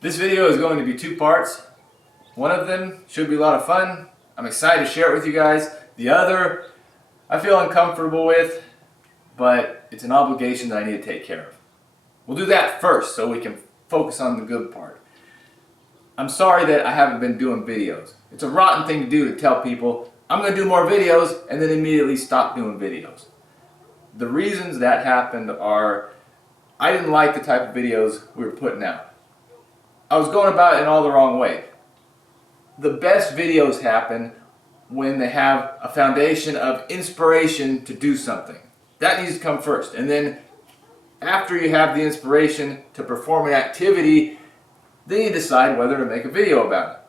This video is going to be two parts. One of them should be a lot of fun. I'm excited to share it with you guys. The other, I feel uncomfortable with, but it's an obligation that I need to take care of. We'll do that first so we can focus on the good part. I'm sorry that I haven't been doing videos. It's a rotten thing to do, to tell people, I'm going to do more videos and then immediately stop doing videos. The reasons that happened are, I didn't like the type of videos we were putting out. I was going about it in all the wrong way. The best videos happen when they have a foundation of inspiration to do something. That needs to come first. And then after you have the inspiration to perform an activity, then you decide whether to make a video about it.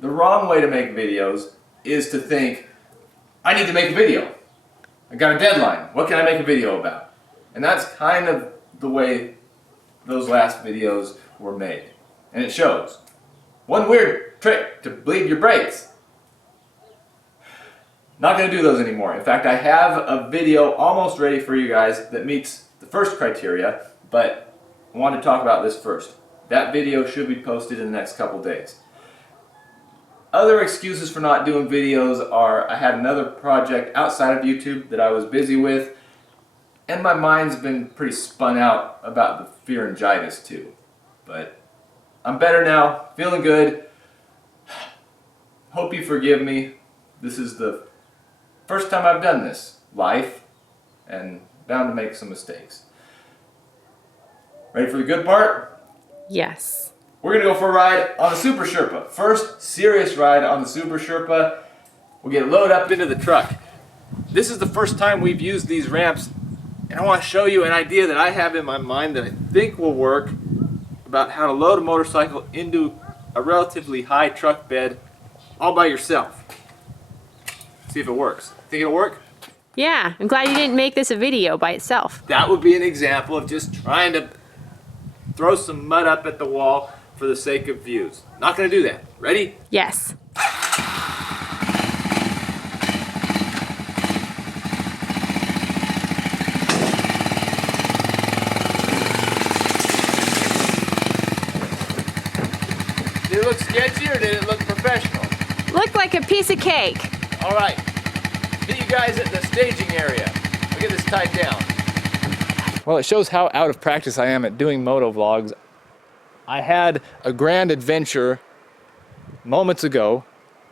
The wrong way to make videos is to think, I need to make a video. I got a deadline. What can I make a video about? And that's kind of the way those last videos were made. And it shows. One weird trick to bleed your brakes. Not going to do those anymore. In fact, I have a video almost ready for you guys that meets the first criteria, but I want to talk about this first. That video should be posted in the next couple days. Other excuses for not doing videos are I had another project outside of YouTube that I was busy with, and my mind's been pretty spun out about the pharyngitis too. But I'm better now, feeling good. Hope you forgive me. This is the first time I've done this live, and bound to make some mistakes. Ready for the good part? Yes. We're going to go for a ride on the Super Sherpa. First serious ride on the Super Sherpa. We'll get loaded up into the truck. This is the first time we've used these ramps, and I want to show you an idea that I have in my mind that I think will work about how to load a motorcycle into a relatively high truck bed all by yourself. See if it works. Think it'll work? Yeah, I'm glad you didn't make this a video by itself. That would be an example of just trying to throw some mud up at the wall for the sake of views. Not going to do that. Ready? Yes. Did it look sketchy or did it look professional? Looked like a piece of cake. All right. Meet you guys at the staging area. We'll get this tied down. Well, it shows how out of practice I am at doing moto vlogs. I had a grand adventure moments ago.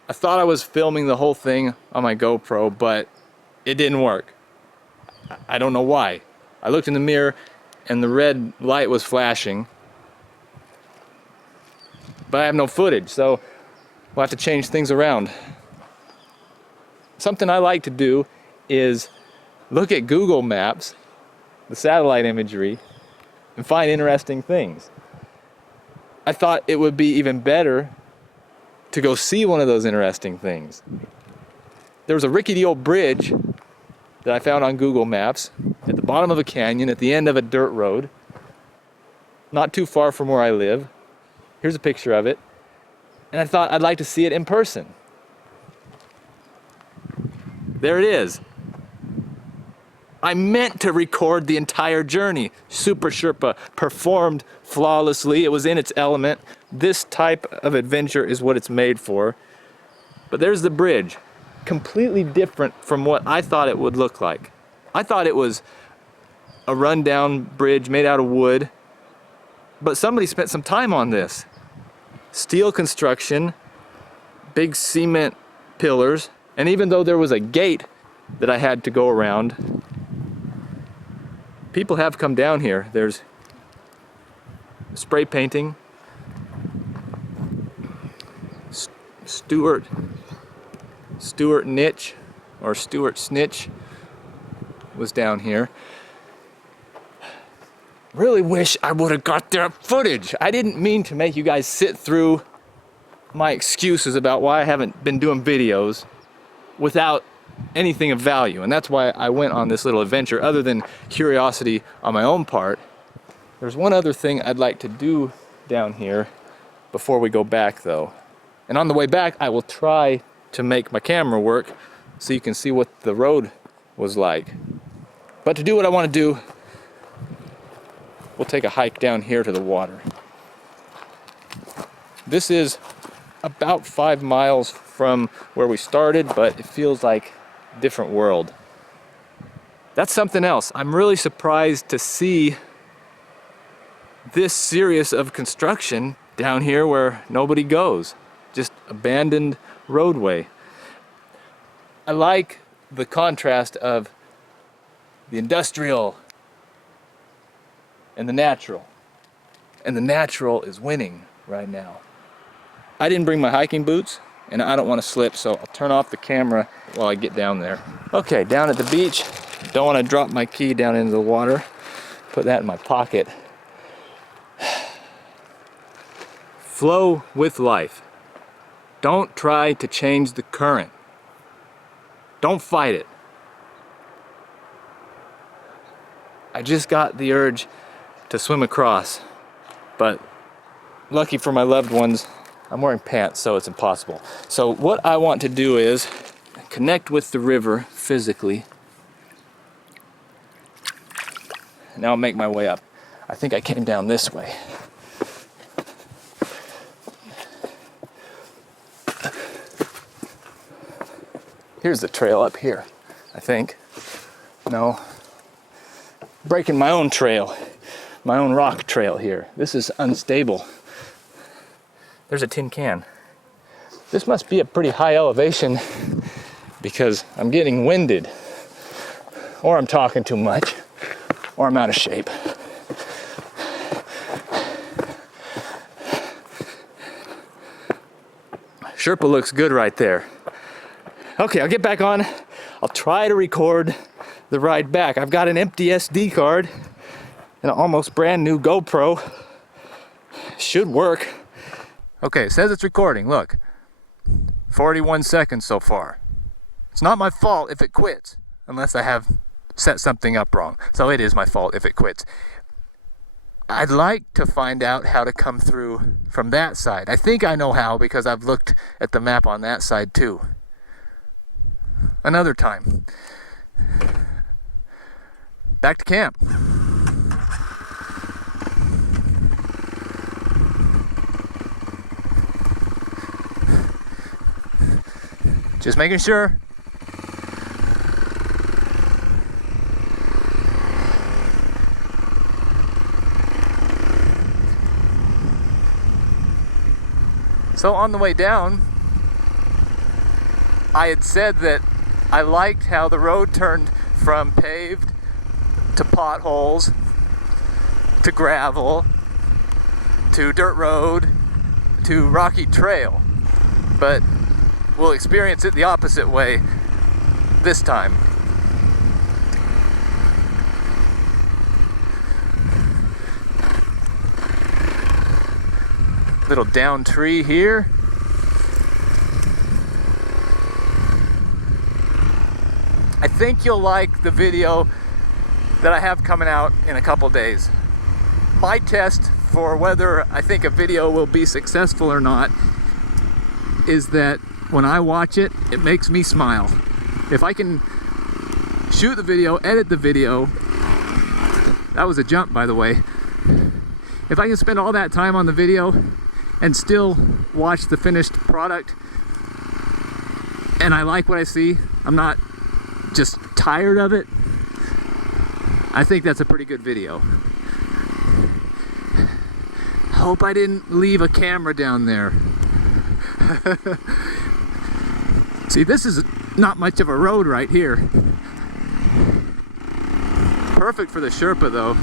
I thought I was filming the whole thing on my GoPro, but it didn't work. I don't know why. I looked in the mirror and the red light was flashing, but I have no footage, so we'll have to change things around. Something I like to do is look at Google Maps, the satellite imagery, and find interesting things. I thought it would be even better to go see one of those interesting things. There was a rickety old bridge that I found on Google Maps at the bottom of a canyon at the end of a dirt road, not too far from where I live. Here's a picture of it. And I thought I'd like to see it in person. There it is. I meant to record the entire journey. Super Sherpa performed flawlessly. It was in its element. This type of adventure is what it's made for. But there's the bridge. Completely different from what I thought it would look like. I thought it was a rundown bridge made out of wood. But somebody spent some time on this. Steel construction, big cement pillars, and even though there was a gate that I had to go around, people have come down here. There's spray painting. Stuart Niche, or Stuart Snitch, was down here. Really wish I would have got their footage. I didn't mean to make you guys sit through my excuses about why I haven't been doing videos without anything of value, and that's why I went on this little adventure. Other than curiosity on my own part, there's one other thing I'd like to do down here before we go back though. And on the way back I will try to make my camera work so you can see what the road was like. But to do what I want to do, we'll take a hike down here to the water. This is about 5 miles from where we started, but it feels like a different world. That's something else. I'm really surprised to see this serious of construction down here where nobody goes. Just abandoned roadway. I like the contrast of the industrial and the natural. And the natural is winning right now. I didn't bring my hiking boots and I don't want to slip, so I'll turn off the camera while I get down there. Okay, down at the beach. Don't want to drop my key down into the water. Put that in my pocket. Flow with life. Don't try to change the current. Don't fight it. I just got the urge to swim across, but lucky for my loved ones, I'm wearing pants, so it's impossible. So what I want to do is connect with the river physically. Now I'll make my way up. I think I came down this way. Here's the trail up here, I think. No. Breaking my own trail, my own rock trail here. This is unstable. There's a tin can. This must be a pretty high elevation because I'm getting winded, or I'm talking too much, or I'm out of shape. Sherpa looks good right there. Okay, I'll get back on. I'll try to record the ride back. I've got an empty SD card and an almost brand new GoPro. Should work. Okay, it says it's recording, look. 41 seconds so far. It's not my fault if it quits, unless I have set something up wrong. So it is my fault if it quits. I'd like to find out how to come through from that side. I think I know how because I've looked at the map on that side too. Another time. Back to camp. Just making sure. So on the way down, I had said that I liked how the road turned from paved to potholes to gravel to dirt road to rocky trail, but we'll experience it the opposite way this time. Little down tree here. I think you'll like the video that I have coming out in a couple days. My test for whether I think a video will be successful or not is that when I watch it, it makes me smile. If I can shoot the video, edit the video, that was a jump by the way. If I can spend all that time on the video and still watch the finished product and I like what I see, I'm not just tired of it, I think that's a pretty good video. Hope I didn't leave a camera down there. See, this is not much of a road right here. Perfect for the Sherpa though.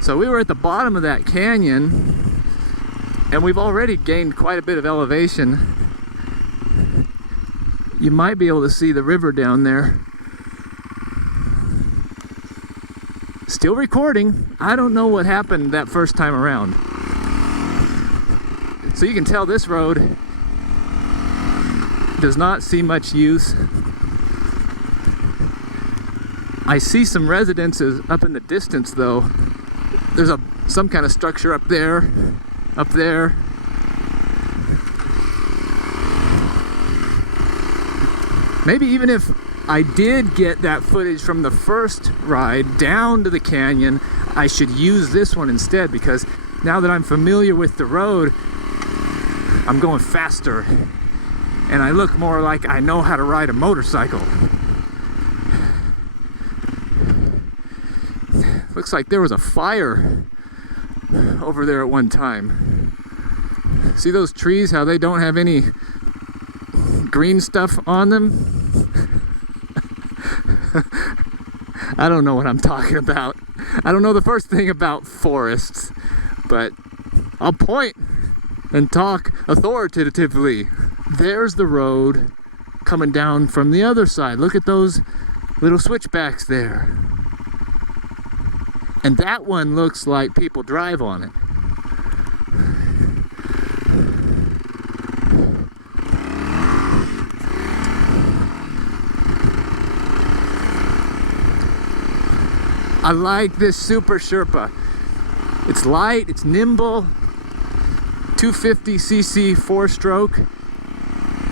So we were at the bottom of that canyon and we've already gained quite a bit of elevation. You might be able to see the river down there. Still recording. I don't know what happened that first time around. So you can tell this road does not see much use. I see some residences up in the distance though. There's some kind of structure up there, up there. Maybe even if I did get that footage from the first ride down to the canyon. I should use this one instead, because now that I'm familiar with the road, I'm going faster and I look more like I know how to ride a motorcycle. Looks like there was a fire over there at one time. See those trees, how they don't have any green stuff on them? I don't know what I'm talking about. I don't know the first thing about forests, but I'll point and talk authoritatively. There's the road coming down from the other side. Look at those little switchbacks there. And that one looks like people drive on it. I like this Super Sherpa. It's light, it's nimble, 250cc 4-stroke,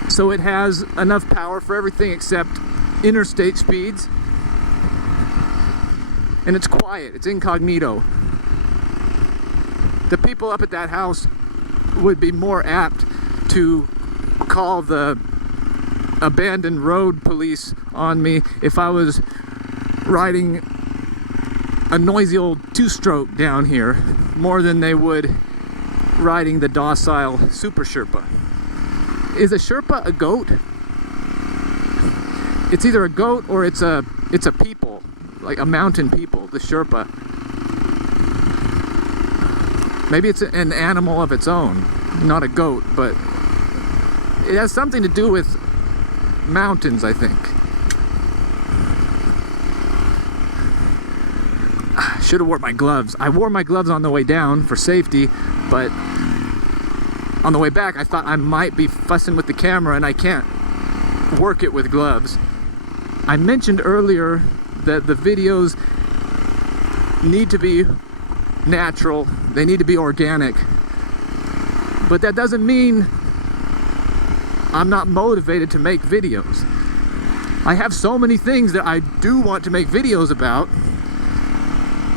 so it has enough power for everything except interstate speeds. And it's quiet, it's incognito. The people up at that house would be more apt to call the abandoned road police on me if I was riding a noisy old 2-stroke down here more than they would riding the docile Super Sherpa. Is a Sherpa a goat? It's either a goat or it's a people, like a mountain people, the Sherpa. Maybe it's an animal of its own, not a goat, but it has something to do with mountains, I think. Should have worn my gloves. I wore my gloves on the way down for safety, but on the way back I thought I might be fussing with the camera and I can't work it with gloves. I mentioned earlier that the videos need to be natural, they need to be organic, but that doesn't mean I'm not motivated to make videos. I have so many things that I do want to make videos about,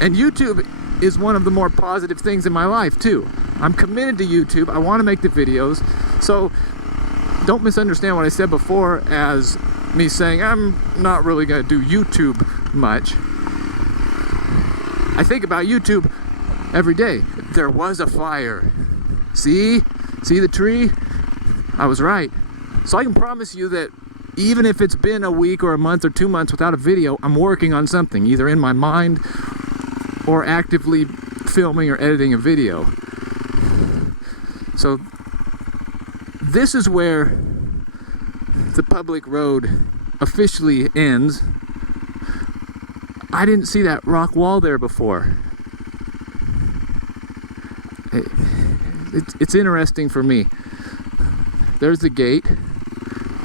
and YouTube is one of the more positive things in my life too. I'm committed to YouTube. I want to make the videos. So don't misunderstand what I said before as me saying I'm not really going to do YouTube much. I think about YouTube every day. There was a fire. See the tree? I was right. So I can promise you that even if it's been a week or a month or 2 months without a video, I'm working on something, either in my mind or actively filming or editing a video. So this is where the public road officially ends. I didn't see that rock wall there before. It's interesting for me. There's the gate,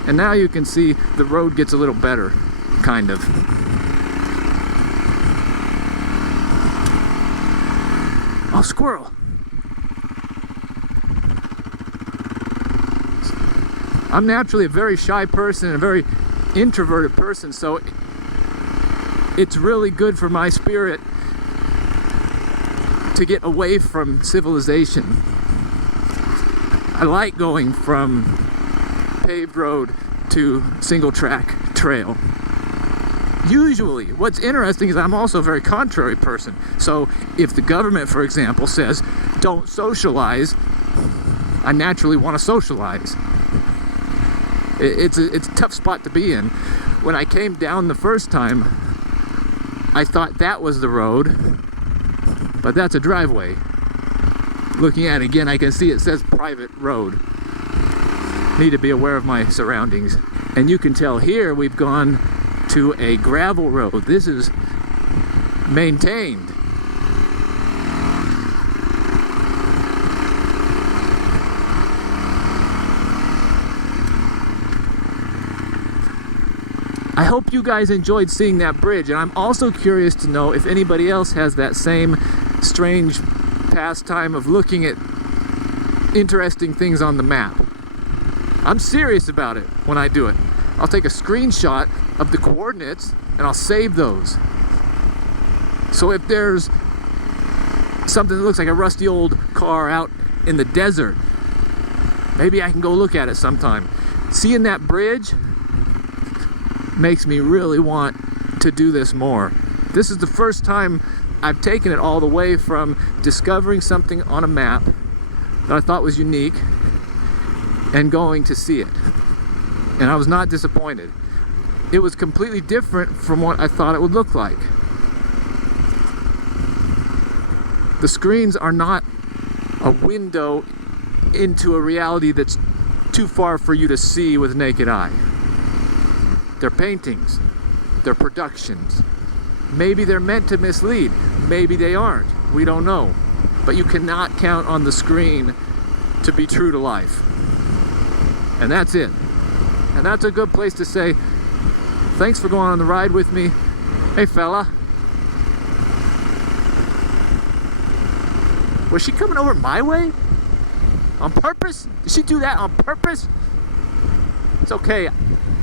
and now you can see the road gets a little better, kind of. Oh, squirrel. I'm naturally a very shy person and a very introverted person, so it's really good for my spirit to get away from civilization. I like going from paved road to single track trail. Usually, what's interesting is I'm also a very contrary person. So if the government, for example, says don't socialize, I naturally want to socialize. It's a tough spot to be in. When I came down the first time, I thought that was the road, but that's a driveway. Looking at it again, I can see it says private road. Need to be aware of my surroundings. And you can tell here we've gone to a gravel road. This is maintained. I hope you guys enjoyed seeing that bridge, and I'm also curious to know if anybody else has that same strange pastime of looking at interesting things on the map. I'm serious about it when I do it. I'll take a screenshot of the coordinates and I'll save those. So if there's something that looks like a rusty old car out in the desert, maybe I can go look at it sometime. Seeing that bridge makes me really want to do this more. This is the first time I've taken it all the way from discovering something on a map that I thought was unique and going to see it. And I was not disappointed. It was completely different from what I thought it would look like. The screens are not a window into a reality that's too far for you to see with naked eye. They're paintings, they're productions. Maybe they're meant to mislead, maybe they aren't, we don't know. But you cannot count on the screen to be true to life. And that's it. And that's a good place to say, thanks for going on the ride with me. Hey fella. Was she coming over my way? On purpose? Did she do that on purpose? It's okay.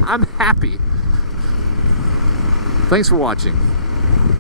I'm happy. Thanks for watching.